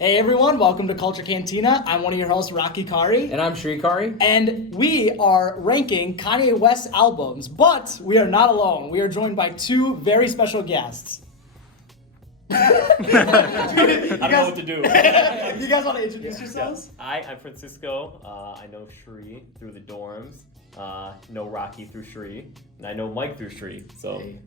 Hey everyone, welcome to Culture Cantina. I'm one of your hosts, Rocky Kari. And I'm Shri Kari. And we are ranking Kanye West albums, but we are not alone. We are joined by two very special guests. I don't know what to do. You guys want to introduce yourselves? Hi, I'm Francisco. I know Shri through the dorms. Know Rocky through Shri. And I know Mike through Shri. So. Hey.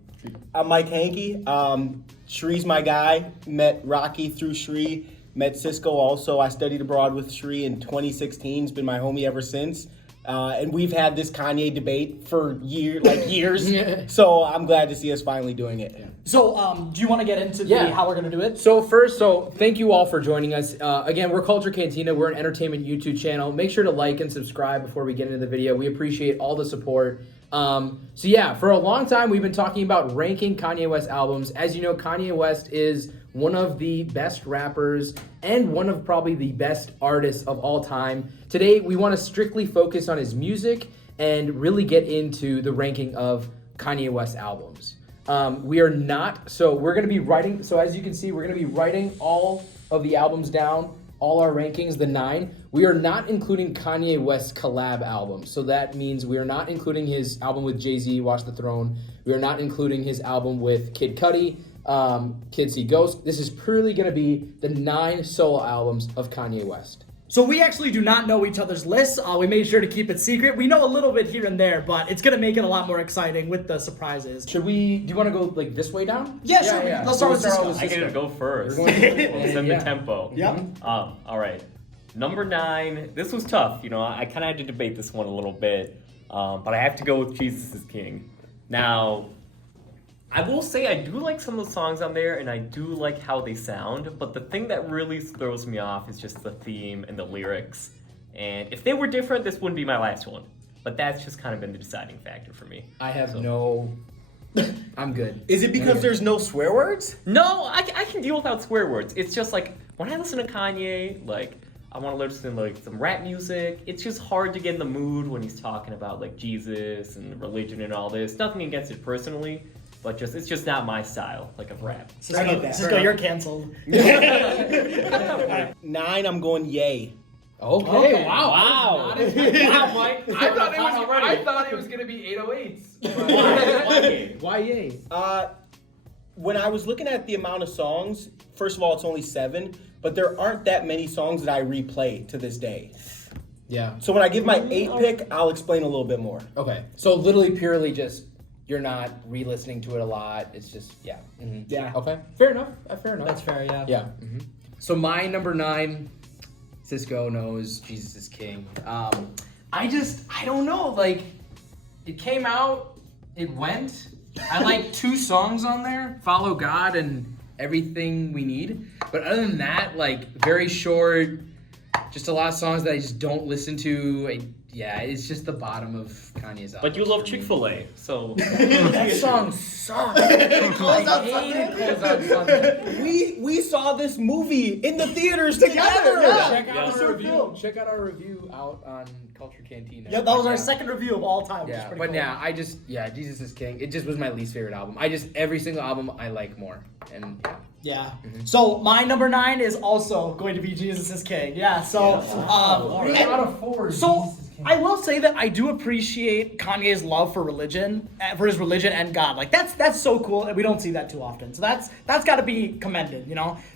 I'm Mike Hantke. Shri's my guy. Met Rocky through Shri. Met Cisco also. I studied abroad with Shri in 2016. He's been my homie ever since. And we've had this Kanye debate for years. Yeah. So I'm glad to see us finally doing it. Yeah. So, do you want to get into how we're going to do it? So thank you all for joining us. Again, we're Culture Cantina. We're an entertainment YouTube channel. Make sure to like and subscribe before we get into the video. We appreciate all the support. For a long time, we've been talking about ranking Kanye West albums. As you know, Kanye West is one of the best rappers and one of probably the best artists of all time. Today, we want to strictly focus on his music and really get into the ranking of Kanye West albums. We're going to be writing, so as you can see, we're going to be writing all of the albums down, all our rankings, the 9. We are not including Kanye West collab albums. So that means we are not including his album with Jay-Z, Watch the Throne. We are not including his album with Kid Cudi, Kids See Ghosts. This is purely going to be the 9 solo albums of Kanye West. So we actually do not know each other's lists. We made sure to keep it secret. We know a little bit here and there, but it's going to make it a lot more exciting with the surprise. Do you want to go like this way down? Yeah, sure. Let's start with Cisco. I get to go first. We're going Set the tempo. Yep. All right. Number 9. This was tough. I kind of had to debate this one a little bit, but I have to go with Jesus is King. Now, I will say I do like some of the songs on there, and I do like how they sound, but the thing that really throws me off is just the theme and the lyrics. And if they were different, this wouldn't be my last one. But that's just kind of been the deciding factor for me. I have I'm good. Is it because there's no swear words? No, I can deal without swear words. It's just like, when I listen to Kanye, I want to listen to some rap music. It's just hard to get in the mood when he's talking about Jesus and religion and all this. Nothing against it personally. But it's just not my style, of rap. Cisco, you're canceled. 9, I'm going yay. Okay. Wow. Wow, Mike. I thought it was gonna be 808s. Why yay? When I was looking at the amount of songs, first of all, it's only 7, but there aren't that many songs that I replay to this day. Yeah. So when I give my 8 pick, I'll explain a little bit more. Okay. So literally purely just you're not re-listening to it a lot. It's just Yeah. Okay. Fair enough. That's fair, yeah. Yeah. Mm-hmm. So my number 9, Cisco knows Jesus is King. I don't know. It came out, it went. I like 2 songs on there, Follow God and Everything We Need. But other than that, very short, just a lot of songs that I just don't listen to. It's just the bottom of Kanye's album. But you love Chick-fil-A, so... That song sucks. Close out Sunday. We saw this movie in the theaters together. Yeah. Check out our review out on Culture Cantina. Yep, that was our second review of all time. Yeah, which but is pretty yeah, Jesus is King. It just was my least favorite album. Every single album I like more. And yeah. So my number 9 is also going to be Jesus is King. Yeah. So out of 4. So I will say that I do appreciate Kanye's love for his religion and God. That's so cool, and we don't see that too often. So that's got to be commended,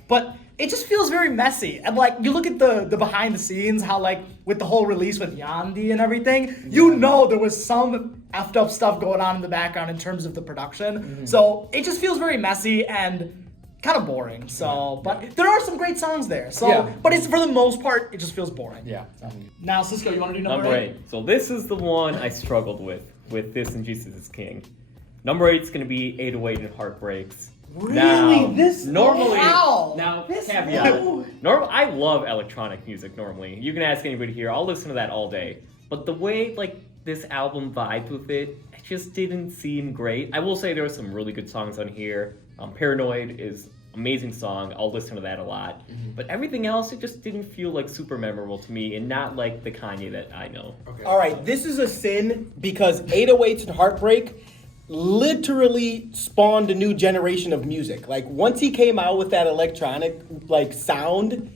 But it just feels very messy, and you look at the behind the scenes, how with the whole release with Yandi and everything, there was some effed up stuff going on in the background in terms of the production. Mm-hmm. So it just feels very messy and kind of boring. So, but there are some great songs there. So, but it's for the most part, it just feels boring. Yeah. Now, Cisco, you want to do number 8? So this is the one I struggled with this and Jesus is King. Number 8 is going to be 808 and Heartbreaks. Really? Now, This normally wow. Now This caveat. wow. I love electronic music normally. You can ask anybody here. I'll listen to that all day. But the way this album vibed with it just didn't seem great. I will say there were some really good songs on here. Paranoid is amazing song. I'll listen to that a lot. Mm-hmm. But everything else, it just didn't feel super memorable to me, and not like the Kanye that I know. Okay. All right, this is a sin because 808s and Heartbreak literally spawned a new generation of music. Once he came out with that electronic sound,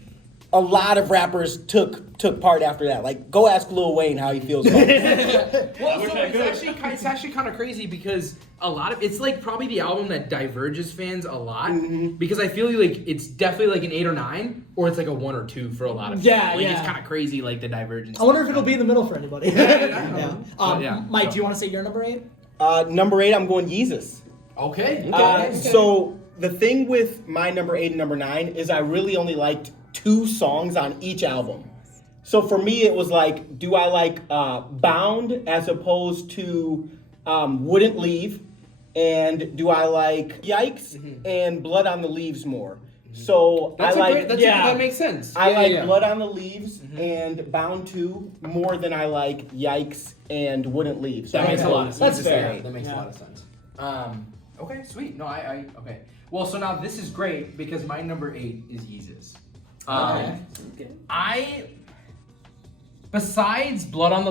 a lot of rappers took part after that. Like, go ask Lil Wayne how he feels about it. Well, so it's actually kind of crazy because a lot of it's like probably the album that diverges fans a lot because I feel like it's definitely like an 8 or 9 or it's like a 1 or 2 for a lot of fans. Yeah, like, yeah. It's kind of crazy like the divergence. I wonder if it'll be in the middle for anybody. Yeah. Mike, do you want to say your number 8? Number 8, I'm going Yeezus. Okay. So the thing with my number 8 and number 9 is I really only liked 2 songs on each album. So for me, it was like, do I like Bound as opposed to Wouldn't Leave? And do I like Yikes and Blood on the Leaves more? So that makes sense. I like Blood on the Leaves and Bound 2 more than I like Yikes and Wouldn't Leave. So That makes a lot of sense. That's fair. That makes a lot of sense. Okay, sweet. No, okay. Well, so now this is great because my number 8 is Yeezus. Besides Blood on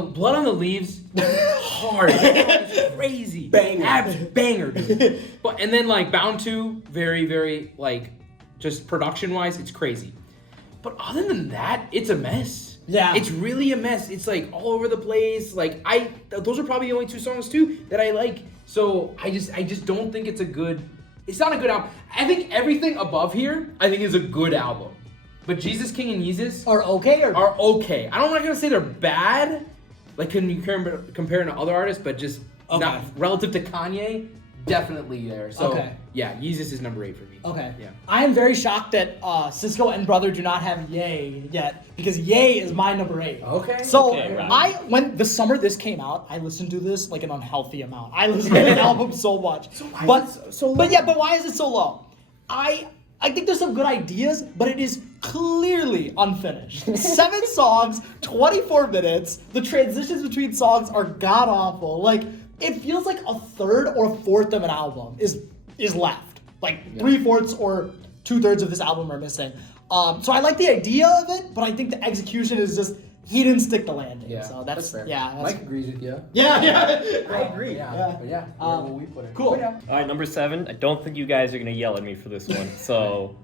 the Leaves, hard, it's crazy, banger, dude. But and then like Bound 2, very, very like just production wise, it's crazy. But other than that, it's a mess. Yeah. It's really a mess. It's like all over the place. Like those are probably the only 2 songs too that I like. So I just don't think it's not a good album. I think everything above here, I think is a good album. But Jesus King and Yeezus Are okay or are okay. I'm not gonna say they're bad, like can you compare to other artists, but just not relative to Kanye, definitely there. So yeah, Yeezus is number 8 for me. Okay. Yeah. I am very shocked that Cisco and Brother do not have Ye yet because Ye is my number 8. Okay. So right. when the summer this came out, I listened to this like an unhealthy amount. I listened to the album so much. So why but is it so low? but why is it so low? I think there's some good ideas, but it is clearly unfinished. 7 songs, 24 minutes. The transitions between songs are god awful. Like it feels like a third or a fourth of an album is left. Like 3/4 or 2/3 of this album are missing. So I like the idea of it, but I think the execution is just he didn't stick the landing. Yeah, So that's fair. yeah. Mike agrees with you. Yeah. I agree. Yeah. But yeah. Where will we put it? Cool. Yeah. All right, number 7. I don't think you guys are gonna yell at me for this one. So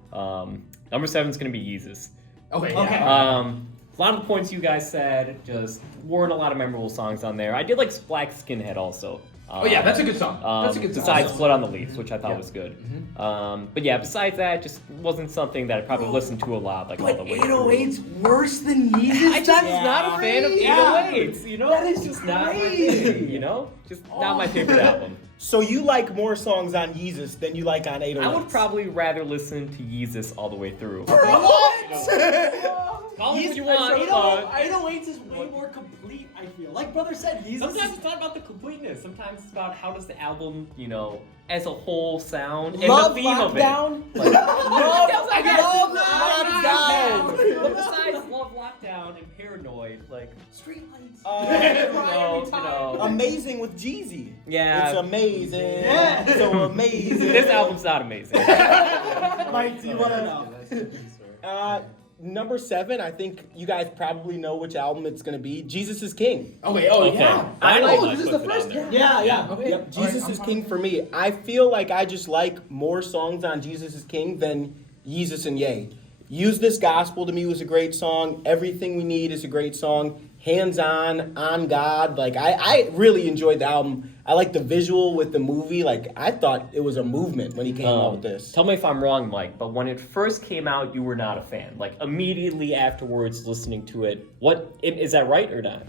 number 7 is gonna be Yeezus. Okay. Okay. Yeah. A lot of the points you guys said just weren't a lot of memorable songs on there. I did like Black Skinhead also. Oh yeah, that's a good song. That's a good song. Besides Blood on the Leaves, which I thought was good. But yeah, besides that, just wasn't something that I probably listened to a lot, like all the way through. 808's worse than Yeezus? I just was not a fan of 808s, you know? That is just not my crazy. thing, you know? Just not my favorite album. So you like more songs on Yeezus than you like on 808s? I would probably rather listen to Yeezus all the way through. Call it what you want, but 808s is way more complete, I feel. Like Brother said, he's sometimes it's not about the completeness. Sometimes it's about how does the album, you know, as a whole sound and Love the theme Lockdown. of it. Like, Love Lockdown. But besides Love Lockdown and Paranoid, like Streetlights. you know, Amazing with Jeezy. Yeah. It's amazing. Yeah. So amazing. this album's not amazing. Mike, do you want to know? Number 7, I think you guys probably know which album it's gonna be. Jesus is King. Okay. Yeah. I know this is the first. Yeah. Okay. Yep, Jesus is King for me. I feel like I just like more songs on Jesus is King than Yeezus and Ye. Use This Gospel to me was a great song. Everything We Need is a great song. Hands on God. Like I really enjoyed the album. I like the visual with the movie. Like I thought it was a movement when he came out with this. Tell me if I'm wrong, Mike, but when it first came out, you were not a fan. Like immediately afterwards, listening to it, is that right or not?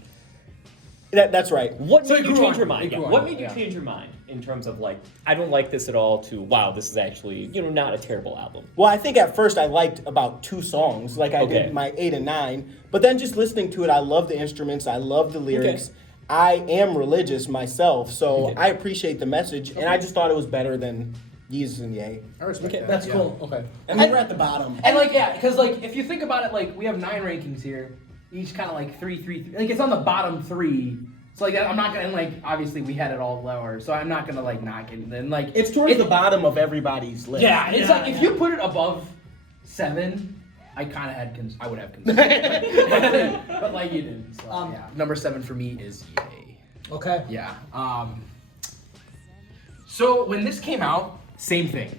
That's right. What So made it you grew change on your you. mind? It Yeah. grew on What you, made you yeah. change your mind in terms of like I don't like this at all to wow, this is actually not a terrible album. Well, I think at first I liked about 2 songs, like I Okay. did my 8 and 9. But then just listening to it, I love the instruments, I love the lyrics. I am religious myself, so I appreciate the message, and I just thought it was better than Yeezus and Ye. I respect that. That's Yeah. cool. Okay. And then we're at the bottom. And like because like if you think about it, like we have 9 rankings here, each kind of like 3. Like it's on the bottom 3. So like I'm not gonna like obviously we had it all lower, so I'm not gonna like knock it. And then like It's towards the bottom of everybody's list. yeah, it's like if you put it above 7, I kind of had I would have considered, but like you didn't. So, yeah. Number 7 for me is Ye. Okay. Yeah. So when this came out, same thing.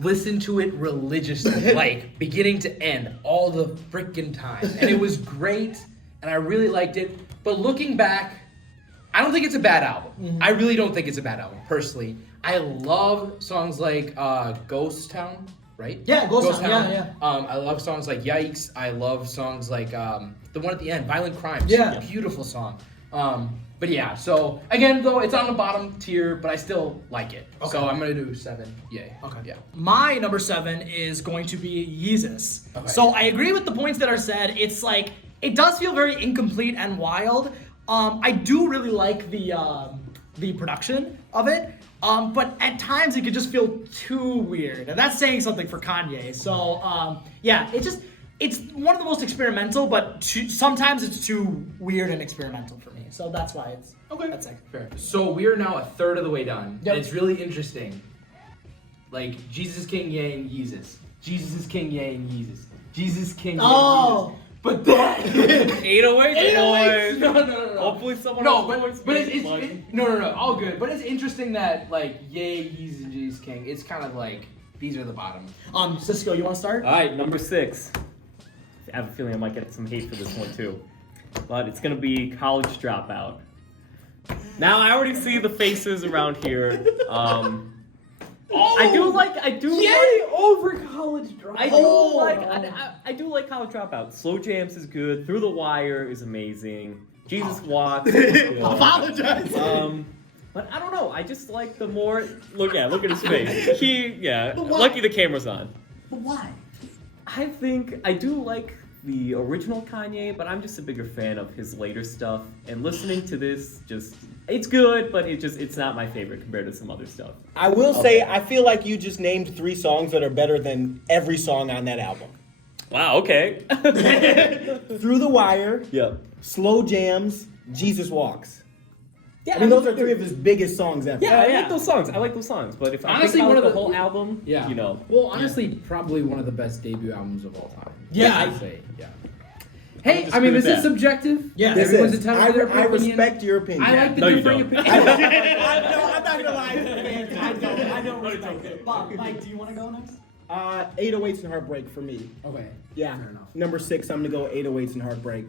listen to it religiously, like beginning to end, all the freaking time. And it was great, and I really liked it. But looking back, I don't think it's a bad album. I really don't think it's a bad album, personally. I love songs like Ghost Town, right? Yeah, Ghost Town. Yeah. I love songs like Yikes. I love songs like the one at the end, Violent Crimes. Yeah. Beautiful song. But yeah, so again, though, it's on the bottom tier, but I still like it. Okay. So I'm going to do 7. Yay. Okay. Yeah. My number 7 is going to be Yeezus. Okay. So I agree with the points that are said. It's like, it does feel very incomplete and wild. I do really like the production of it. But at times it could just feel too weird. And that's saying something for Kanye. So yeah, it's one of the most experimental, but sometimes it's too weird and experimental for me. So that's why it's Okay. That's like Fair. So we are now a third of the way done. Yep. And it's really interesting. Like, Jesus is King, yay, and Yeezus. Jesus is King, yay, and Yeezus. Jesus is King, yay, and Oh. Yeezus. But that 808 boys. No. Hopefully someone No, else but voice it's like- no, all good. But it's interesting that like yay, Yeezus and Jesus King. It's kind of like these are the bottom. Cisco, you want to start? All right, number 6. I have a feeling I might get some hate for this one too, but it's gonna be College Dropout. Now I already see the faces around here. I do like over College Dropout. I do like College Dropout. Slow Jams is good. Through the Wire is amazing. Jesus Walks is good. Apologize. But I don't know. I just like the more look at his face. But why? Lucky the camera's on. But why? I think I do like the original Kanye, but I'm just a bigger fan of his later stuff. And listening to this, it's good, but it's not my favorite compared to some other stuff. I will say, I feel like you just named 3 songs that are better than every song on that album. Wow. Okay. Through the Wire, Yep. Slow Jams, Jesus Walks. Yeah, I mean, those are 3 of his biggest songs ever. Yeah, I yeah. like those songs. But if Honestly, I think one about of the the- whole album, Yeah. you know. Well, honestly, probably one of the best debut albums of all time. Yeah. I'd say. Yeah. Hey, just I mean, agree this with is that. subjective. Yeah. This Everyone's is. entitled to their I opinion. respect your opinion. I like the No, you differing don't. opinions. I'm not gonna lie. I don't respect it. Bob, Mike, do you want to go next? 808s and Heartbreak for me. Okay. Yeah. Fair enough. Number 6, I'm gonna go 808s and Heartbreak.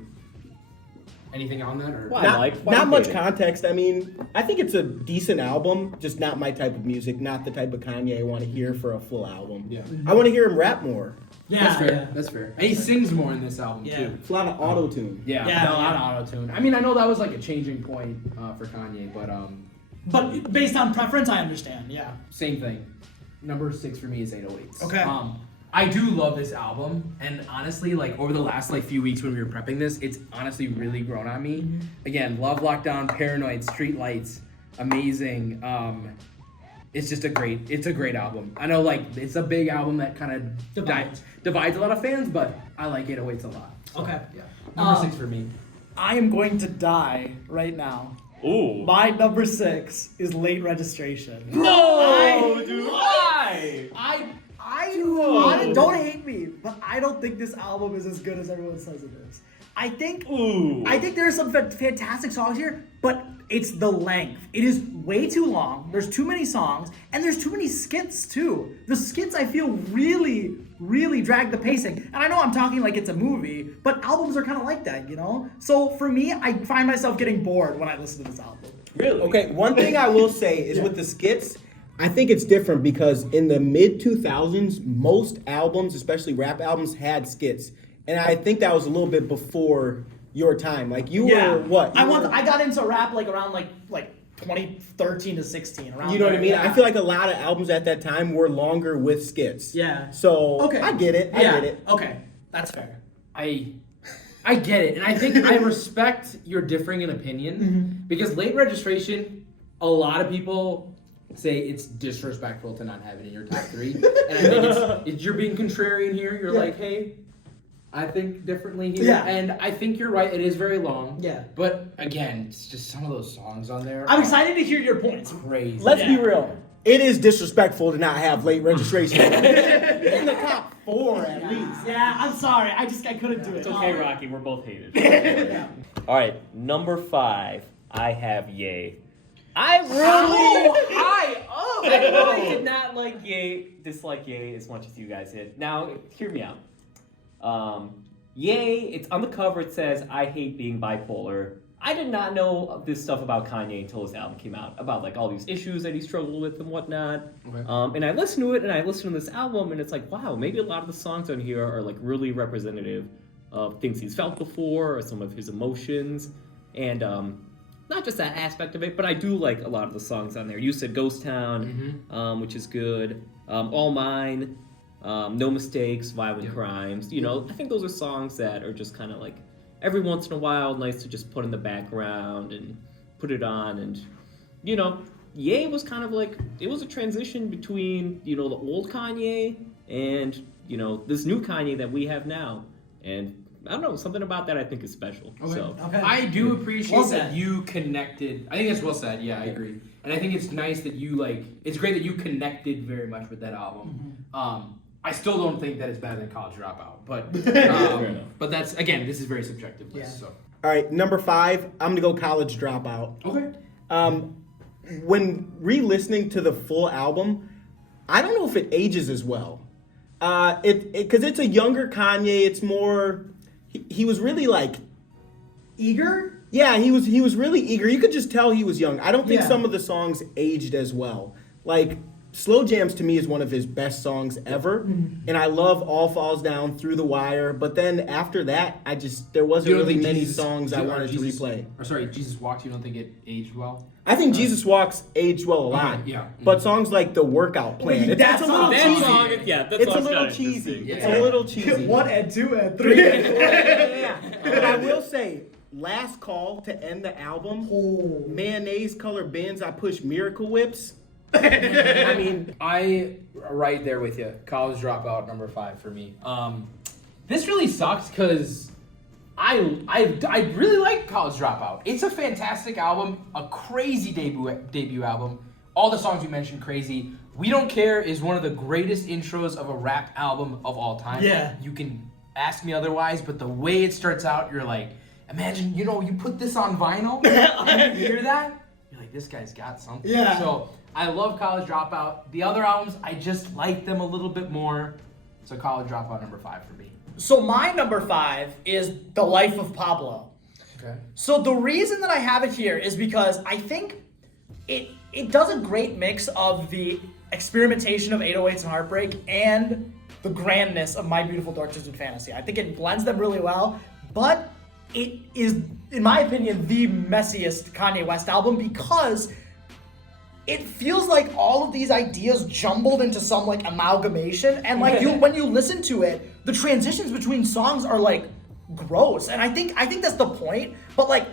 Anything on that? Or? Why? Not, like, not much debating? context. I mean, I think it's a decent album, just not my type of music, not the type of Kanye I want to hear for a full album. Yeah. I want to hear him rap more. Yeah, That's fair. yeah. That's fair. And he sings more in this album Yeah. too. It's a lot of auto-tune. Yeah, Yeah, a lot of auto-tune. I mean, I know that was like a changing point for Kanye, but But based on preference, I understand. Yeah. same thing. Number 6 for me is 808s. Okay. I do love this album, and honestly, like over the last like few weeks when we were prepping this, it's honestly really grown on me. Again, Love Lockdown, Paranoid, Street Lights, amazing. It's just a great album. I know like it's a big album that kind of divides a lot of fans, but I like 808s a lot. So, Okay. Yeah. Number 6 for me. I am going to die right now. Ooh. My number 6 is Late Registration. No, dude. Why? I don't hate me, but I don't think this album is as good as everyone says it is. I think there are some fantastic songs here, but it's the length. It is way too long. There's too many songs, and there's too many skits too. The skits I feel really, really drag the pacing. And I know I'm talking like it's a movie, but albums are kind of like that, you know? So for me, I find myself getting bored when I listen to this album. Really? Okay, one thing I will say is with the skits, I think it's different because in the mid-2000s, most albums, especially rap albums, had skits. And I think that was a little bit before your time. Like you were what? I got into rap like around like 2013 to 16. Around You know what I there, mean? yeah. I feel like a lot of albums at that time were longer with skits. Yeah. So Okay. I get it. I get it. Okay. That's fair. I get it, and I think I respect your differing in opinion because Late Registration, a lot of people say it's disrespectful to not have it in your top 3, and I think it's you're being contrarian here. You're like, hey, I think differently here, Yeah. and I think you're right. It is very long, Yeah. but again, it's just some of those songs on there. I'm excited to hear your points. Crazy. Let's be Yeah. real. It is disrespectful to not have Late Registration in the top 4 at least. Yeah, I'm sorry. I couldn't do it. It's okay, Rocky. We're both hated. All right, number 5. I have Ye. I really, High I really did not dislike Ye as much as you guys did. Now, hear me out. Ye, it's on the cover. It says, "I hate being bipolar." I did not know this stuff about Kanye until his album came out, about like all these issues that he struggled with and whatnot. Okay. And I listened to it, and I listened to this album, and it's like, wow, maybe a lot of the songs on here are like really representative of things he's felt before or some of his emotions, and not just that aspect of it, but I do like a lot of the songs on there. You said Ghost Town, which is good. All Mine, No Mistakes, Violent Crimes. You know, I think those are songs that are just kind of like, every once in a while, nice to just put in the background and put it on. And, you know, Ye was kind of like, it was a transition between, you know, the old Kanye and, you know, this new Kanye that we have now. And I don't know, something about that I think is special. Okay. So I do appreciate Well that said. you connected. I think that's well said. Yeah, I agree. And I think it's nice that you it's great that you connected very much with that album. I still don't think that it's better than College Dropout, but that's, again, this is very subjective list. So. All right, number 5, I'm gonna go College Dropout. Okay. When re-listening to the full album, I don't know if it ages as well. Because it's a younger Kanye. It's more, he was really like Eager? Yeah, he was really eager. You could just tell he was young. I don't think Yeah. some of the songs aged as well. Like Slow Jams to me is one of his best songs ever, and I love All Falls Down, Through the Wire. But then after that, there wasn't You don't really think many Jesus- songs I or wanted Jesus- to replay. Or sorry, Jesus Walks. You don't think it aged well? I think Jesus Walks aged well a lot. Okay, yeah. But songs like The Workout Plan, it's That a song- little that cheesy. song, that's It's a song's little kinda cheesy. interesting. It's a little cheesy. 1 and 2 and 3 and 4. Yeah. But I will say, Last Call to end the album, mayonnaise colored Benz, I push Miracle Whips. I mean, I right there with you. College Dropout, number 5 for me. This really sucks because I really like College Dropout. It's a fantastic album, a crazy debut album. All the songs you mentioned, crazy. We Don't Care is one of the greatest intros of a rap album of all time. Yeah. You can ask me otherwise, but the way it starts out, you're like, imagine, you put this on vinyl, and you hear that, you're like, this guy's got something. Yeah. So I love College Dropout. The other albums, I just like them a little bit more. So College Dropout, number 5 for me. So my number 5 is The Life of Pablo. Okay. So the reason that I have it here is because I think it does a great mix of the experimentation of 808s and Heartbreak and the grandness of My Beautiful Dark Twisted Fantasy. I think it blends them really well, but it is, in my opinion, the messiest Kanye West album because it feels like all of these ideas jumbled into some like amalgamation, and like when you listen to it, the transitions between songs are like gross, and I think that's the point. But like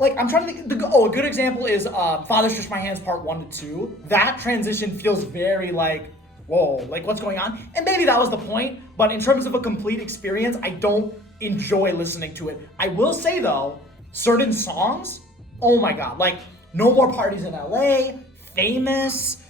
I'm trying to think. A good example is Father Stretch My Hands Part 1 to 2. That transition feels very like, whoa, like what's going on? And maybe that was the point, but in terms of a complete experience, I don't enjoy listening to it. I will say though, certain songs, oh my god, like No More Parties in LA, Famous,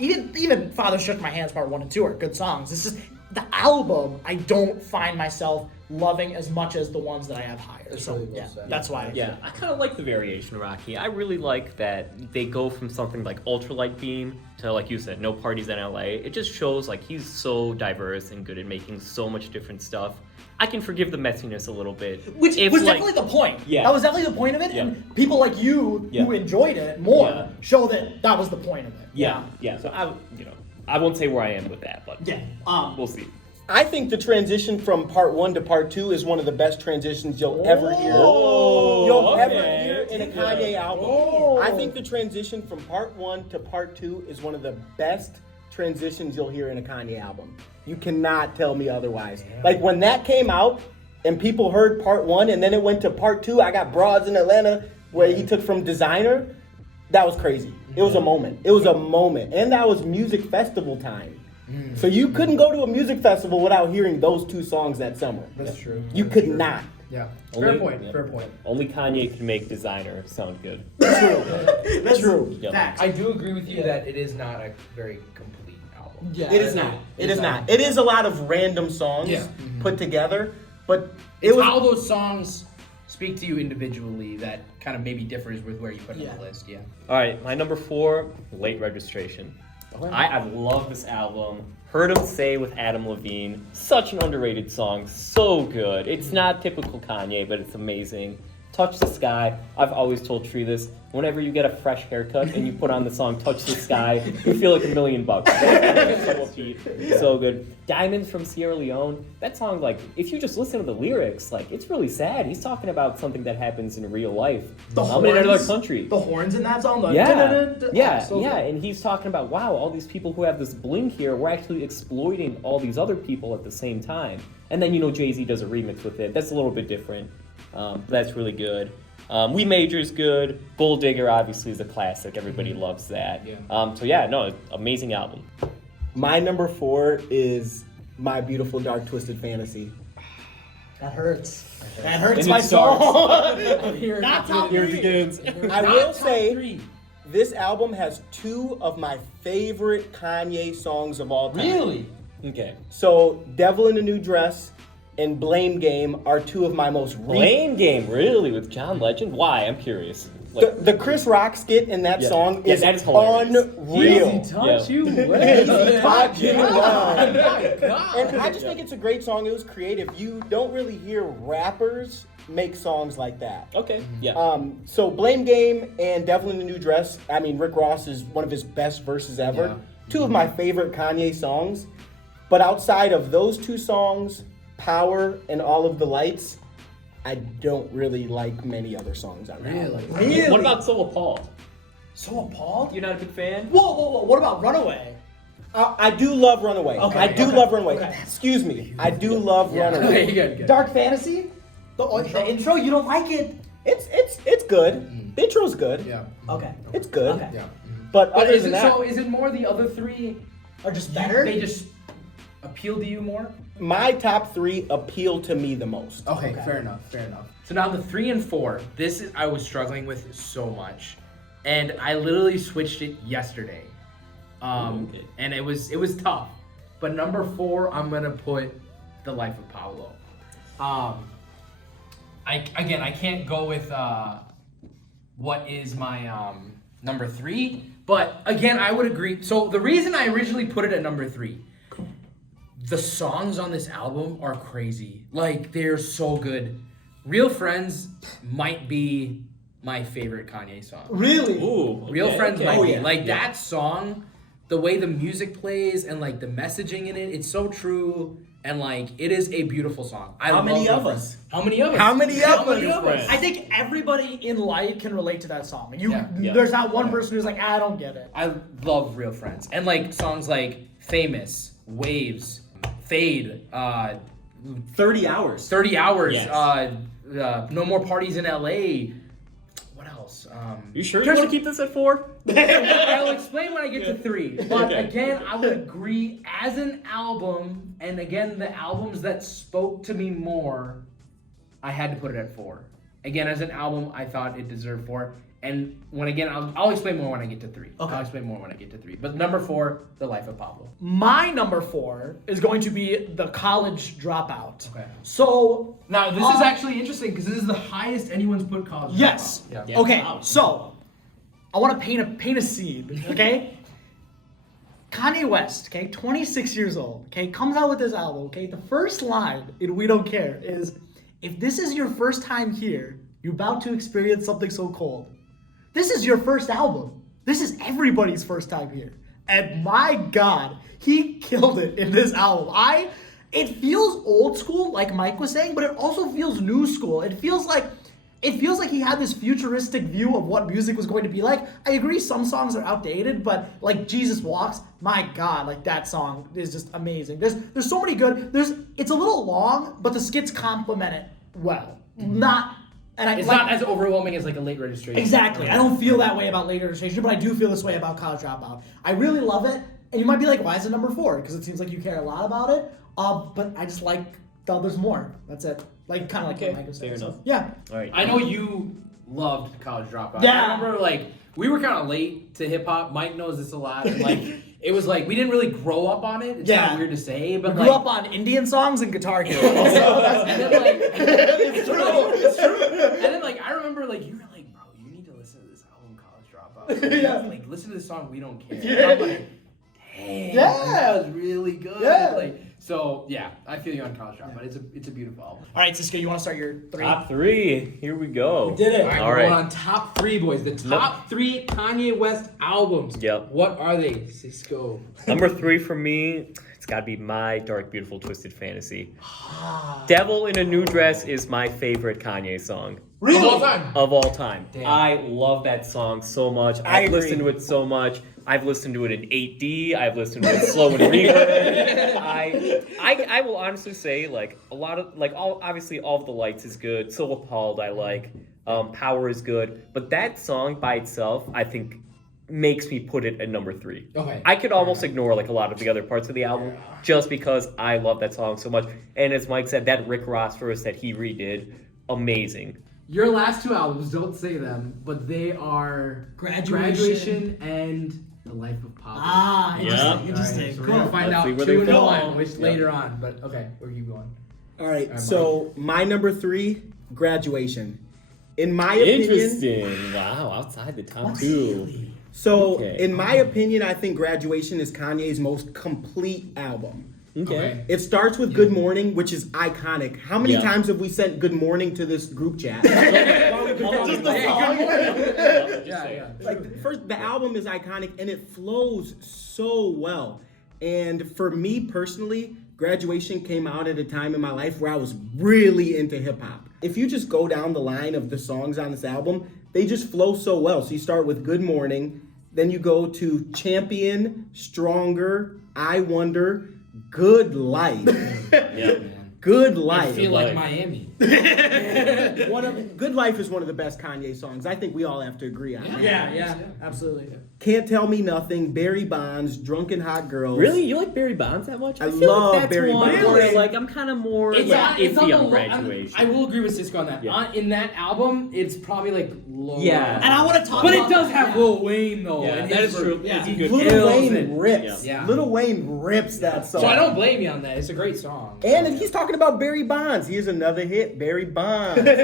even Father Stretch My Hands Part 1 and 2 are good songs. It's just the album I don't find myself loving as much as the ones that I have higher. That's So really well yeah, said. that's why. Yeah, I kind of like the variation, Rocky. I really like that they go from something like Ultralight Beam to, like you said, No Parties in LA. It just shows like he's so diverse and good at making so much different stuff. I can forgive the messiness a little bit. Which if, was like, definitely the point. Yeah. That was definitely the point of it, Yeah. and people like you Yeah. who enjoyed it more Yeah. show that that was the point of it. Yeah. So I won't say where I am with that, but Yeah. we'll see. I think the transition from Part 1 to Part 2 is one of the best transitions you'll ever hear. Oh, You'll ever okay. hear in a Kanye album. I think the transition from Part 1 to Part 2 is one of the best transitions you'll hear in a Kanye album. You cannot tell me otherwise. Like when that came out and people heard Part 1 and then it went to Part 2, I got Broads in Atlanta where he took from Designer. That was crazy. It was a moment. It was a moment. And that was music festival time. So you couldn't go to a music festival without hearing those 2 songs that summer. That's true. You could not. Yeah. Only- Fair point. Only Kanye can make Designer sound good. That's True. Yep. Facts. I do agree with you that it is not a very complete album. Yeah. It is not. It is not. It is a lot of random songs Yeah. put together, but It's it was how those songs speak to you individually that kind of maybe differs with where you put it Yeah. on the list. Yeah. All right, my number 4, Late Registration. Okay. I love this album. Heard Him Say with Adam Levine. Such an underrated song. So good. It's not typical Kanye, but it's amazing. Touch the Sky. I've always told Tree this. Whenever you get a fresh haircut and you put on the song Touch the Sky, you feel like $1 million. So upbeat. So good. Diamonds from Sierra Leone. That song, like, if you just listen to the lyrics, like, it's really sad. He's talking about something that happens in real life. I'm in another country. The horns in that song, like, Yeah, so yeah, good. and he's talking about, wow, all these people who have this bling here, we're actually exploiting all these other people at the same time. And then, Jay-Z does a remix with it. That's a little bit different. That's really good. We Major's good. Gold Digger obviously is a classic. Everybody loves that. Yeah. Amazing album. My number 4 is My Beautiful Dark Twisted Fantasy. That hurts. That hurts And my it starts. soul. Here Not it top Here it three. begins. I Not will top say, 3. this album has 2 of my favorite Kanye songs of all time. Really? Okay. So, Devil in a New Dress and Blame Game are 2 of my most Blame Game, really, with John Legend? Why? I'm curious. Like, The Chris Rock skit in that Yeah. song Yeah, is that is hilarious. unreal. Easy touch Yeah. you. Easy touch you. My God. And I just think it's a great song. It was creative. You don't really hear rappers make songs like that. okay, yeah. So Blame Game and Devil in a New Dress, I mean, Rick Ross is one of his best verses ever. Yeah. 2 of my favorite Kanye songs. But outside of those 2 songs, Power and All of the Lights, I don't really like many other songs on that. Really? Really? What about So Appalled? So appalled? You're not a big fan? Whoa. What about Runaway? I do love Runaway. Okay, I do okay, love Runaway. okay. Excuse me. I do love Runaway. Okay, good. Dark Fantasy? The intro, you don't like it? It's good. The intro's good. Yeah. Okay. It's good. Okay. Yeah. But But other is than it that, so? Is it more the other 3? Or just better? They just appeal to you more? my top 3 appeal to me the most. Okay, fair enough. So now the 3 and 4, this is I was struggling with so much, and I literally switched it yesterday, Okay. and it was tough. But number 4, I'm gonna put The Life of Pablo. I can't go with what is my number 3, but again I would agree. So the reason I originally put it at number 3. The songs on this album are crazy. Like, they're so good. Real Friends might be my favorite Kanye song. Really? Ooh. Real Friends might Oh, be. yeah. Like, that song, the way the music plays and, like, the messaging in it, it's so true. And, like, it is a beautiful song. I How love many Real of Friends. us? How many of us? How many of us? I think everybody in life can relate to that song. Yeah. There's not one person who's like, I don't get it. I love Real Friends. And, like, songs like Famous, Waves, Fade, 30 hours. 30 Hours, Yes. No More Parties in LA. What else? You sure you want to keep this at 4? I'll explain when I get to 3. But Okay. again, I would agree as an album, and again, the albums that spoke to me more, I had to put it at 4. Again, as an album, I thought it deserved 4. And I'll explain more when I get to 3. Okay. I'll explain more when I get to 3. But number 4, The Life of Pablo. My number 4 is going to be The College Dropout. Okay. So, Now, this is actually interesting because this is the highest anyone's put College yes. Dropout. Yeah. Okay, Wow. so I want to paint a scene, okay? Kanye West, okay, 26 years old, okay, comes out with this album, okay? The first line in We Don't Care is, if this is your first time here, you're about to experience something so cold. This is your first album. This is everybody's first time here. And my God, he killed it in this album. It feels old school, like Mike was saying, but it also feels new school. It feels like he had this futuristic view of what music was going to be like. I agree some songs are outdated, but like Jesus Walks, my God, like that song is just amazing. There's so many good. It's a little long, but the skits complement it well. It's not as overwhelming as like a Late Registration. Exactly. I don't feel that way about Late Registration, but I do feel this way about College Dropout. I really love it, and you might be like, why is it number 4? Because it seems like you care a lot about it. But I just like the others more. That's it. Like kind of like what Mike was saying. fair enough. Yeah. All right. I know you loved College Dropout. Yeah. I remember like we were kind of late to hip hop. Mike knows this a lot. And, like it was like we didn't really grow up on it. It's kind Yeah. of weird to say, but I like grew up on Indian songs and Guitar Hero. and then like It's true. like, bro, you need to listen to this album, College Dropout. Yeah. Like, listen to the song, We Don't Care. And I'm like, dang, that was really good. Yeah. Like, so yeah, I feel you on College Dropout. It's a beautiful album. All right, Cisco, you want to start your 3? Top 3. Here we go. We did it. All right, All we're right. going on top 3, boys. The top 3 Kanye West albums. Yep. What are they? Cisco. Number 3 for me, it's got to be My Dark, Beautiful, Twisted Fantasy. Devil in a New Dress is my favorite Kanye song. Really? Of all time. Of all time. Damn. I love that song so much. I I've agree. listened to it so much. I've listened to it in 8D. I've listened to it slow and reverb. I will honestly say, like, a lot of, like, obviously All of the Lights is good. So Appalled I like. Power is good. But that song by itself, I think, makes me put it at number 3. Okay. I could almost ignore, like, a lot of the other parts of the album just because I love that song so much. And as Mike said, that Rick Ross verse that he redid, amazing. Your last 2 albums, don't say them, but they are Graduation. and The Life of Pablo. Ah, Yeah. interesting. Alright, Interesting. So we're Cool. gonna find Let's see out where 2 they and fall. 1, which Yeah. later on. But okay, where are you going? All right, Alright, so my number 3, Graduation. In my opinion, Interesting. Wow, outside the top 2. so Okay. in my opinion, I think Graduation is Kanye's most complete album. Okay. It starts with Good Morning, which is iconic. How many Yeah. times have we sent Good Morning to this group chat? Just the song. Yeah. Like first, the album is iconic and it flows so well. And for me personally, Graduation came out at a time in my life where I was really into hip hop. If you just go down the line of the songs on this album, they just flow so well. So you start with Good Morning, then you go to Champion, Stronger, I Wonder, Good Life. Yeah. Good I Life. feel like Life. Miami. Good Life is one of the best Kanye songs. I think we all have to agree on that. Yeah, absolutely. Can't Tell Me Nothing, Barry Bonds, Drunken Hot Girls. Really? You like Barry Bonds that much? I feel love like that's Barry one Bonds. where, like, I'm kind of more It's like, on, it's iffy on the on low, Graduation. I will agree with Cisco on that. Yeah. In that album, it's probably like low. Yeah. And I want to talk But about it does have Lil Wayne though. Yeah, and that his is true. Yeah. It's a good Lil Kills Wayne it. rips. Yeah. Lil Wayne rips that song. So I don't blame you on that. It's a great song. And he's talking about Barry Bonds. Here's another hit, Barry Bonds. We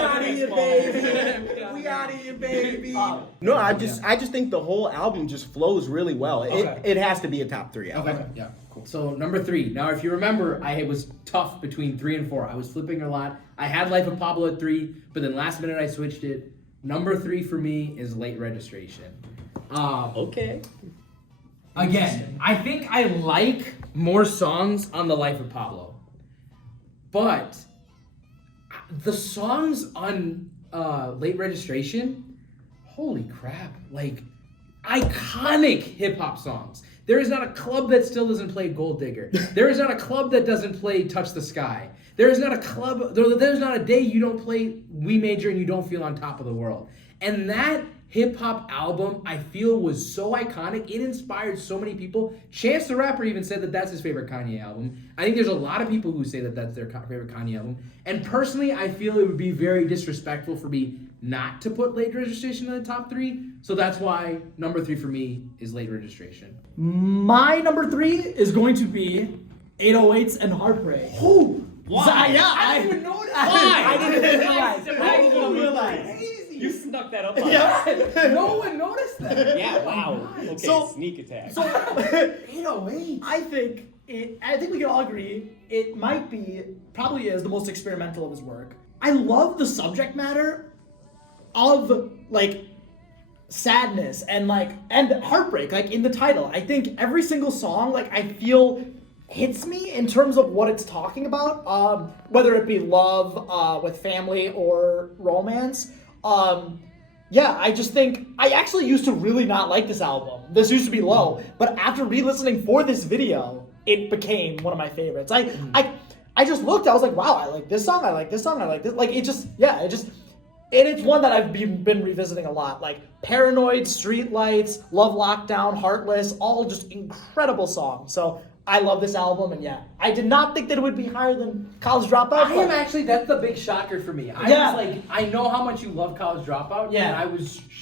out of here, baby. We out of here, baby. No, I just think the whole album just flows really well. Okay. It has to be a top 3 album. Okay. Yeah. Cool. So number 3. Now, if you remember, I was tough between 3 and 4. I was flipping a lot. I had Life of Pablo at 3, but then last minute I switched it. Number 3 for me is Late Registration. Okay. Again, I think I like more songs on The Life of Pablo. But the songs on Late Registration, holy crap, like iconic hip hop songs. There is not a club that still doesn't play Gold Digger. There is not a club that doesn't play Touch the Sky. There is not a club, there's not a day you don't play We Major and you don't feel on top of the world. And that hip hop album, I feel, was so iconic. It inspired so many people. Chance the Rapper even said that that's his favorite Kanye album. I think there's a lot of people who say that that's their favorite Kanye album. And personally, I feel it would be very disrespectful for me not to put Late Registration in the top 3. So that's why number 3 for me is Late Registration. My number 3 is going to be 808s and Heartbreak. Who? Why? Yeah, I didn't even notice. I didn't realize. You snuck that up on us. Yeah. No one noticed that. Yeah, wow. Okay, So- sneak attack. So 808. I think we can all agree it might be, probably is the most experimental of his work. I love the subject matter of like sadness and heartbreak, like in the title. I think every single song, like I feel hits me in terms of what it's talking about, whether it be love with family or romance. Yeah, I just think I actually used to really not like this album. This used to be low, but after re-listening for this video, it became one of my favorites. I just looked, I was like, wow, I like this song, I like this song, I like this. Like and it's one that I've been revisiting a lot. Like Paranoid, Streetlights, Love Lockdown, Heartless, all just incredible songs. So I love this album, and yeah, I did not think that it would be higher than College Dropout. I am actually, that's the big shocker for me. I was like, I know how much you love College Dropout, Yeah. and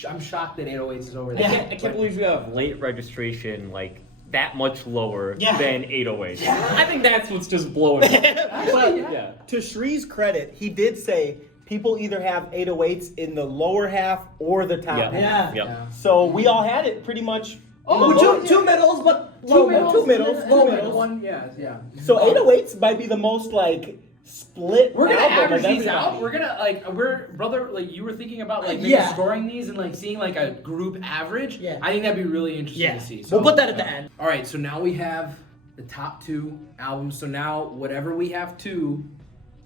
I'm shocked that 808s is over there. Yeah. I can't believe you have Late Registration like that much lower Yeah. than 808. I think that's what's just blowing me. Actually, yeah. Yeah. To Shree's credit, he did say people either have 808s in the lower half or the top half. Yeah. Yep. So we all had it pretty much. Two middles, but low middles. Two middles. One, yeah. So 808s might be the most like split. We're gonna album of average these everybody. out. We're gonna brother, you were thinking about like maybe Yeah. scoring these and like seeing like a group average. Yeah. I think that'd be really interesting Yeah. to see. We'll put that at the end. All right, so now we have the top 2 albums. So now whatever we have 2,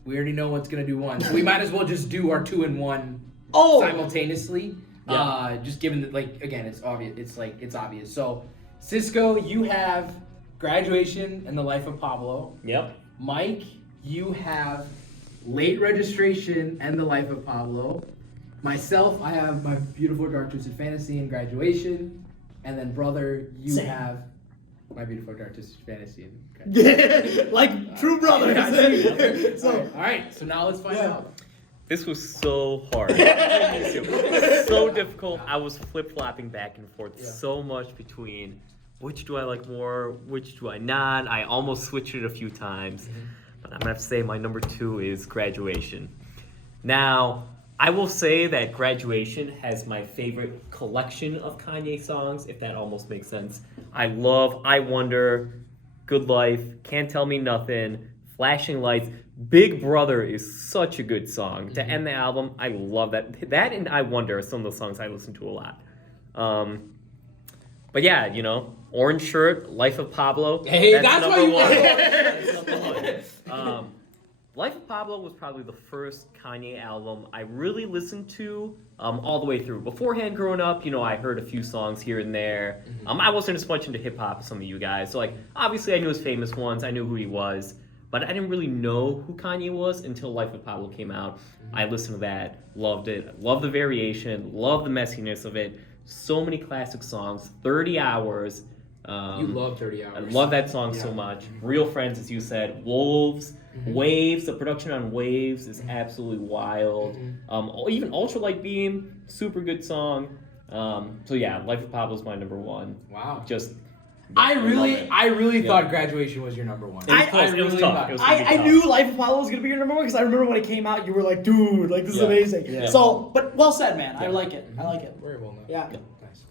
we already know what's gonna do 1. So we might as well just do our 2 and 1 simultaneously. Yeah. Just given that, like, again, it's obvious. It's obvious. So Cisco, you have Graduation and the Life of Pablo. Yep. Mike, you have Late Registration and the Life of Pablo. Myself, I have My Beautiful Dark Twisted Fantasy and Graduation. And then brother, you Same. have My Beautiful Dark Twisted Fantasy and Graduation. Like true brothers. All right, so now let's find out. This was so hard. So difficult. I was flip-flopping back and forth so much between which do I like more, which do I not. I almost switched it a few times. But I'm going to have to say my number 2 is Graduation. Now, I will say that Graduation has my favorite collection of Kanye songs, if that almost makes sense. I love I Wonder, Good Life, Can't Tell Me Nothing, Flashing Lights. Big Brother is such a good song. To end the album, I love that. That and I Wonder are some of the songs I listen to a lot. But yeah, you know, Orange Shirt, Life of Pablo. Hey, that's number why you one. want That's number 1. Life of Pablo was probably the first Kanye album I really listened to all the way through. Beforehand, growing up, you know, I heard a few songs here and there. I wasn't as much into hip-hop as some of you guys. So, like, obviously I knew his famous ones. I knew who he was. But I didn't really know who Kanye was until Life of Pablo came out. I listened to that, loved it, loved the variation, loved the messiness of it. So many classic songs, 30 Hours. You love 30 Hours. I love that song so much. Real Friends, as you said, Wolves, Waves. The production on Waves is absolutely wild. Even Ultralight Beam, super good song. So yeah, Life of Pablo is my number 1. Wow. Just I really thought Graduation was your number 1. It was close. It was tough. It was I knew Life of Pablo was gonna be your number 1 because I remember when it came out, you were like, dude, like this is amazing. Yeah. So, but well said, man. I like it. I like it. Very well done. Yeah. Nice.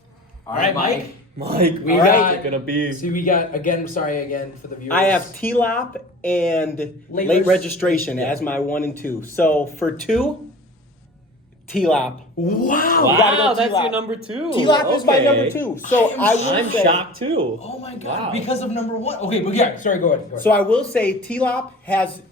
All right, Mike. We All got right. gonna be. So we got again for the viewers. I have T-Lop and Late Registration as my 1 and 2. So for 2, T-Lop. Wow, gotta go that's T-Lop. your number 2. T-Lop is my number 2. So I will I'm say, shocked too. Oh my god! Wow. Because of number 1. Okay, but yeah. Sorry. Go ahead. So I will say T-Lop has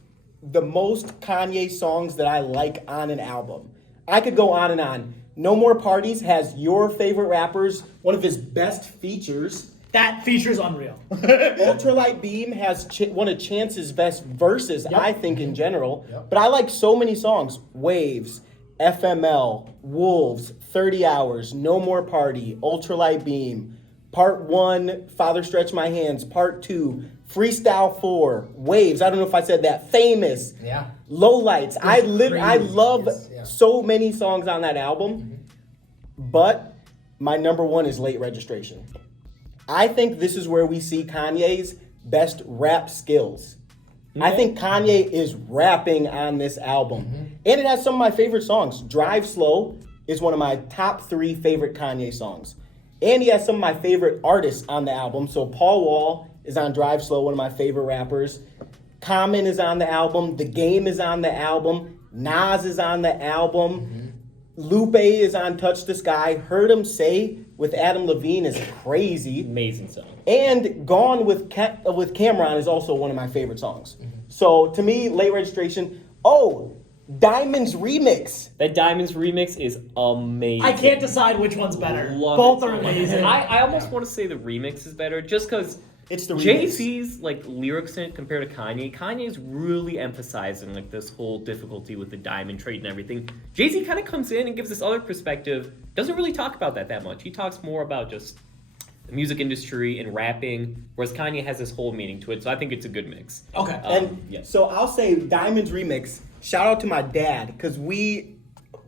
the most Kanye songs that I like on an album. I could go on and on. No More Parties has your favorite rappers, one of his best features. That feature's unreal. Ultralight Beam has one of Chance's best verses, I think, in general. But I like so many songs. Waves, FML, Wolves, 30 Hours, No More Party, Ultralight Beam, Part 1, Father Stretch My Hands, Part 2, Freestyle 4, Waves, I don't know if I said that, Famous, Yeah. Lowlights. I love Yeah. so many songs on that album, but my number 1 is Late Registration. I think this is where we see Kanye's best rap skills. I think Kanye is rapping on this album. And it has some of my favorite songs. Drive Slow is one of my top 3 favorite Kanye songs. And he has some of my favorite artists on the album. So Paul Wall is on Drive Slow, one of my favorite rappers. Common is on the album. The Game is on the album. Nas is on the album. Lupe is on Touch the Sky. Heard Him Say with Adam Levine is crazy. Amazing song. And Gone with Cameron is also one of my favorite songs. So to me, Late Registration. Oh, Diamonds remix. That Diamonds remix is amazing. I can't decide which one's better. Love Both it are so much. amazing. I almost want to say the remix is better just because It's the remix. Jay-Z's like lyrics in it compared to Kanye. Kanye's really emphasizing like this whole difficulty with the diamond trade and everything. Jay-Z kind of comes in and gives this other perspective. Doesn't really talk about that much. He talks more about just the music industry and rapping, whereas Kanye has this whole meaning to it. So I think it's a good mix. Okay. And yes. so I'll say Diamonds remix. Shout out to my dad because we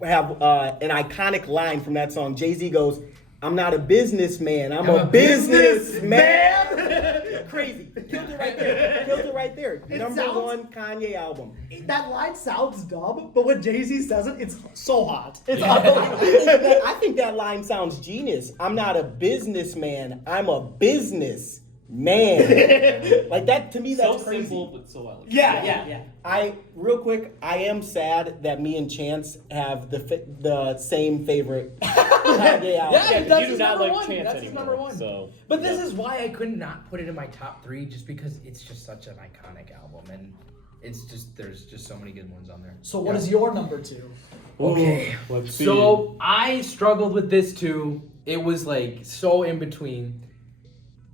have an iconic line from that song. Jay-Z goes, I'm not a businessman. I'm a businessman. Crazy. Killed it right there. Killed it right there. Number one Kanye album. That line sounds dumb, but when Jay-Z says it, it's so hot. It's I think that line sounds genius. I'm not a businessman. I'm a business man. Like that, to me, that's so crazy. simple but so elegant. Yeah. Real quick, I am sad that me and Chance have the same favorite Kanye album. Yeah, Yeah, that's you do his not number like one. Chance That's his anymore, number one. so, but this is why I could not put it in my top 3, just because it's just such an iconic album, and it's just there's just so many good ones on there. So what is your number 2? Okay, let's see. so I struggled with this too. It was like so in between.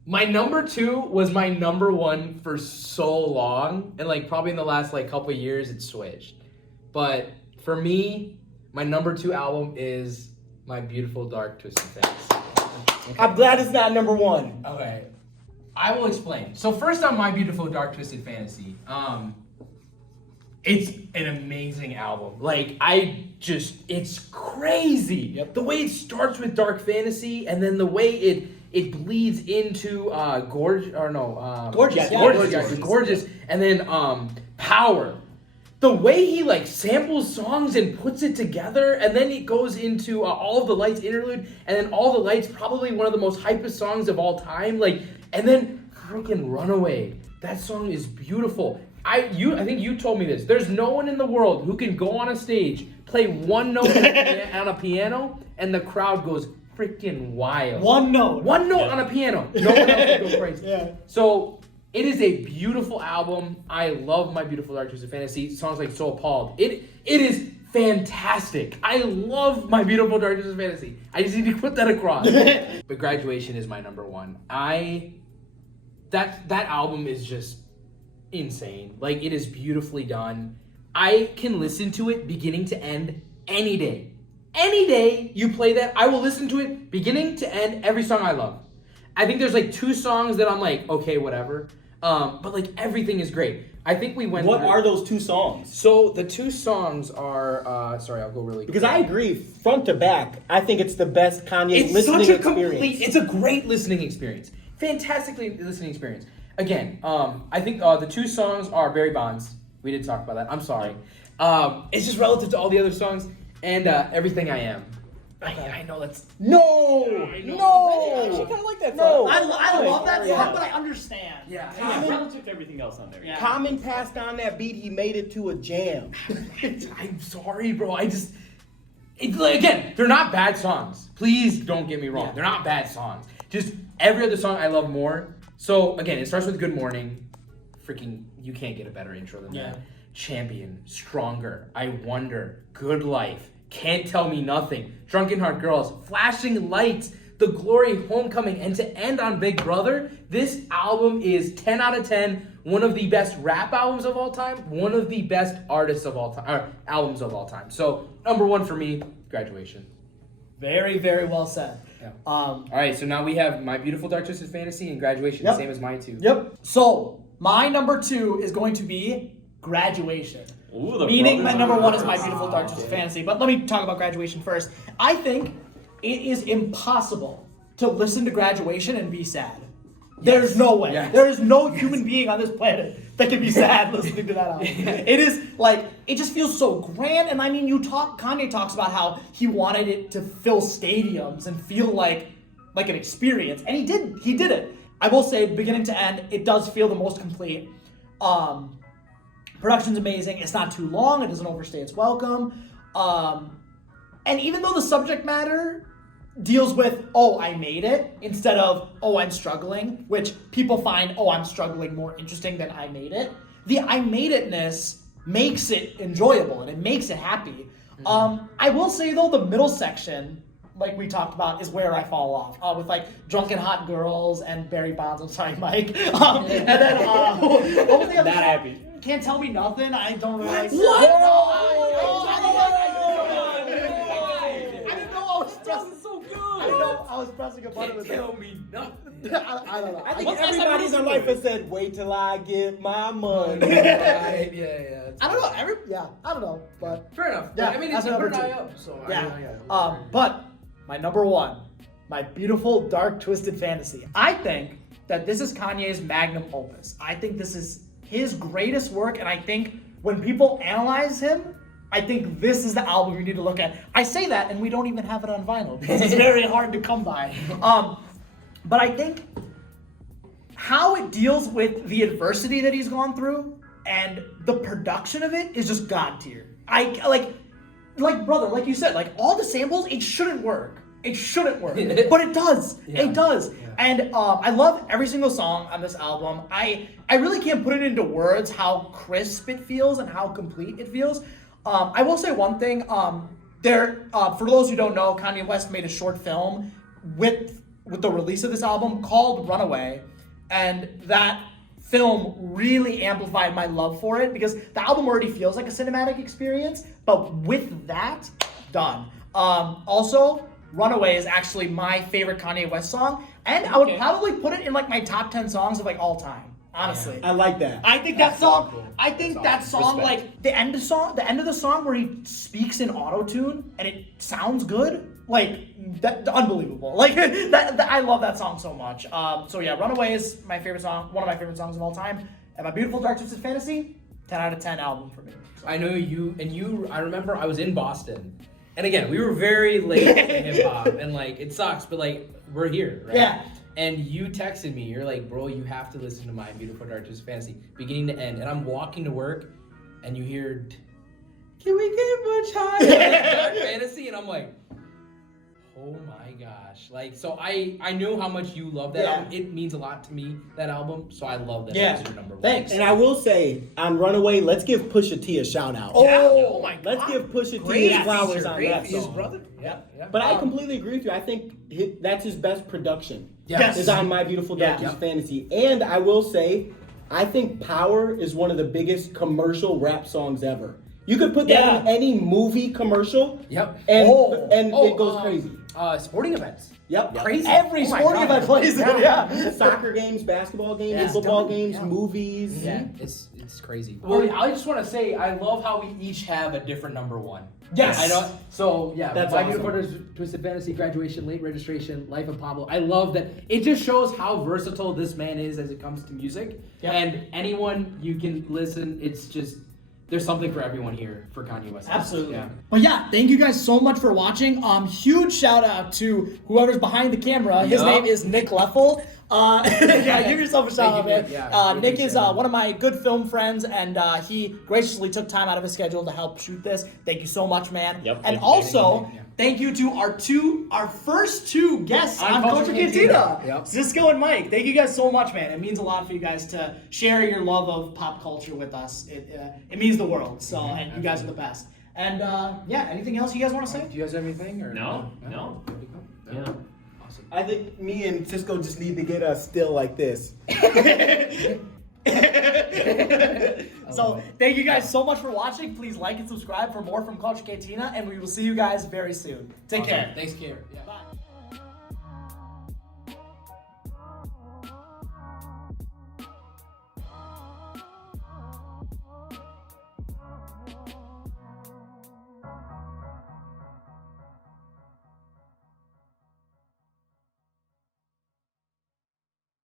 My number 2 was my number 1 for so long, and like probably in the last like couple of years it switched. But for me, my number 2 album is My Beautiful Dark Twisted Fantasy. Okay. I'm glad it's not number 1. Okay, I will explain. So first on My Beautiful Dark Twisted Fantasy, it's an amazing album. Like it's crazy. Yep. The way it starts with dark fantasy, and then the way it bleeds into gorgeous, and then power. The way he like samples songs and puts it together, and then it goes into All of the Lights interlude, and then All the Lights, probably one of the most hypest songs of all time. Like, and then freaking Runaway. That song is beautiful. I think you told me this. There's no one in the world who can go on a stage, play one note on a piano, and the crowd goes freaking wild. One note on a piano. No one else will go crazy. Yeah. So it is a beautiful album. I love My Beautiful Dark Twisted Fantasy. Songs like So Appalled. It is fantastic. I love My Beautiful Dark Twisted Fantasy. I just need to put that across. But Graduation is my number 1. That album is just insane. Like, it is beautifully done. I can listen to it beginning to end any day. Any day you play that, I will listen to it beginning to end, every song I love. I think there's like 2 songs that I'm like, okay, whatever. But like everything is great. I think we went What through- are those 2 songs? So the 2 songs are, sorry, I'll go really quick. Because I agree, front to back, I think it's the best Kanye It's listening such a experience. it's a great listening experience. Fantastically listening experience. Again, I think the 2 songs are Barry Bonds. We did talk about that. I'm sorry. It's just relative to all the other songs, and Everything I Am. I know that's No! I know. No! I actually kind of like that No. song. I love that Yeah. song, but I understand. Yeah, relative to everything else on there. Yeah. Common passed on that beat, he made it to a jam. I'm sorry, bro. Again, they're not bad songs. Please don't get me wrong. Yeah. They're not bad songs. Just every other song I love more. So again, it starts with Good Morning. Freaking, you can't get a better intro than that. Champion, Stronger, I Wonder, Good Life, Can't Tell Me Nothing, Drunken Heart Girls, Flashing Lights, The Glory, Homecoming, and to end on Big Brother, this album is 10 out of 10. One of the best rap albums of all time. One of the best artists of all time, or albums of all time. So number 1 for me, Graduation. Very, very well said. Yeah. All right, so now we have My Beautiful Dark Twisted Fantasy and Graduation, Yep. same as mine too. Yep. So my number 2 is going to be Graduation. Ooh, the Meaning my brothers number are 1 is My brothers. Beautiful Dark Twisted Fantasy. But let me talk about Graduation first. I think it is impossible to listen to Graduation and be sad. There's no way. Yes. There is no human being on this planet that can be sad listening to that album. It is like, it just feels so grand. And I mean, Kanye talks about how he wanted it to fill stadiums and feel like an experience. And he did it. I will say, beginning to end, it does feel the most complete. Production's amazing. It's not too long. It doesn't overstay its welcome. And even though the subject matter deals with, oh, I made it, instead of, oh, I'm struggling, which people find, oh, I'm struggling more interesting than I made it, the I made itness makes it enjoyable and it makes it happy. I will say, though, the middle section, like we talked about, is where I fall off, with like Drunken Hot Girls and Barry Bonds. I'm sorry, Mike. And then, what was the other Not song? happy. Can't Tell Me Nothing. I don't really like. What? I didn't know I was pressing. so good. I didn't know I was pressing a button with it. Tell me nothing. I don't know. I think What's the last time everybody you in their listened life to it? has said, wait till I get my money. Right, yeah. I don't know. I don't know. But Fair enough. Yeah, I mean, that's it's number pretty two. high up. So yeah. But my number 1 My Beautiful Dark Twisted Fantasy. I think that this is Kanye's magnum opus. I think this is his greatest work, and I think when people analyze him, I think this is the album you need to look at. I say that, and we don't even have it on vinyl because it's very hard to come by. But I think how it deals with the adversity that he's gone through and the production of it is just god tier. Like brother, like you said, like all the samples, it shouldn't work. It shouldn't work, but it does. Yeah. It does. Yeah. And I love every single song on this album. I really can't put it into words how crisp it feels and how complete it feels. I will say one thing. For those who don't know, Kanye West made a short film with the release of this album called Runaway, and that film really amplified my love for it because the album already feels like a cinematic experience, but with that done. Also, Runaway is actually my favorite Kanye West song, and I would probably put it in like my top 10 songs of like all time. Honestly, I like that. I think that song. Cool. I think that song, Respect. like the end of the song where he speaks in auto-tune and it sounds good. Like that, unbelievable. Like that, I love that song so much. So yeah, Runaway is my favorite song, one of my favorite songs of all time. And My Beautiful Dark Twisted Fantasy, 10 out of 10 album for me. I know you. I remember I was in Boston, and again, we were very late to hip hop, and like it sucks, but like we're here, right? Yeah. And you texted me, you're like, bro, you have to listen to My Beautiful Dark Twisted Fantasy, beginning to end. And I'm walking to work, and you hear, can we get much higher? Dark Fantasy, and I'm like, oh my gosh. Like, so I know how much you love that album. It means a lot to me, that album, so I love that as your number one. Thanks. And I will say, on Runaway, let's give Pusha T a shout out. Oh my god. Let's give Pusha T his flowers on that His song. brother. Yeah. But I completely agree with you. I think that's his best production. Yes. Is on My Beautiful Dark Twisted Fantasy. And I will say, I think Power is one of the biggest commercial rap songs ever. You could put that in any movie commercial. Yep. And it goes crazy. Sporting events. Yep. Crazy. Every sporting event plays it. Yeah. Soccer games, basketball games, football games, movies. Yeah, it's crazy. Well, I just want to say I love how we each have a different number one. Yes. I know. So yeah, That's My awesome. Beautiful Twisted Fantasy, Graduation, Late Registration, Life of Pablo. I love that. It just shows how versatile this man is as it comes to music. Yep. And anyone you can listen. It's just there's something for everyone here for Kanye West. Absolutely. Yeah. But yeah, thank you guys so much for watching. Huge shout out to whoever's behind the camera. His name is Nick Leffel. Give yourself a shout out, man. Nick is one of my good film friends, and he graciously took time out of his schedule to help shoot this. Thank you so much, man. Yep, and thank you. also, thank you to our first two guests on Culture Cantina, Yep. Cisco and Mike. Thank you guys so much, man. It means a lot for you guys to share your love of pop culture with us. It means the world. So, and you guys are the best. And anything else you guys want to say? Do you guys have anything or No. Yeah. Awesome. I think me and Cisco just need to get a still like this. So thank you guys so much for watching. Please like and subscribe for more from Culture Cantina, and we will see you guys very soon. Take care. Thanks, Care. Yeah. Bye.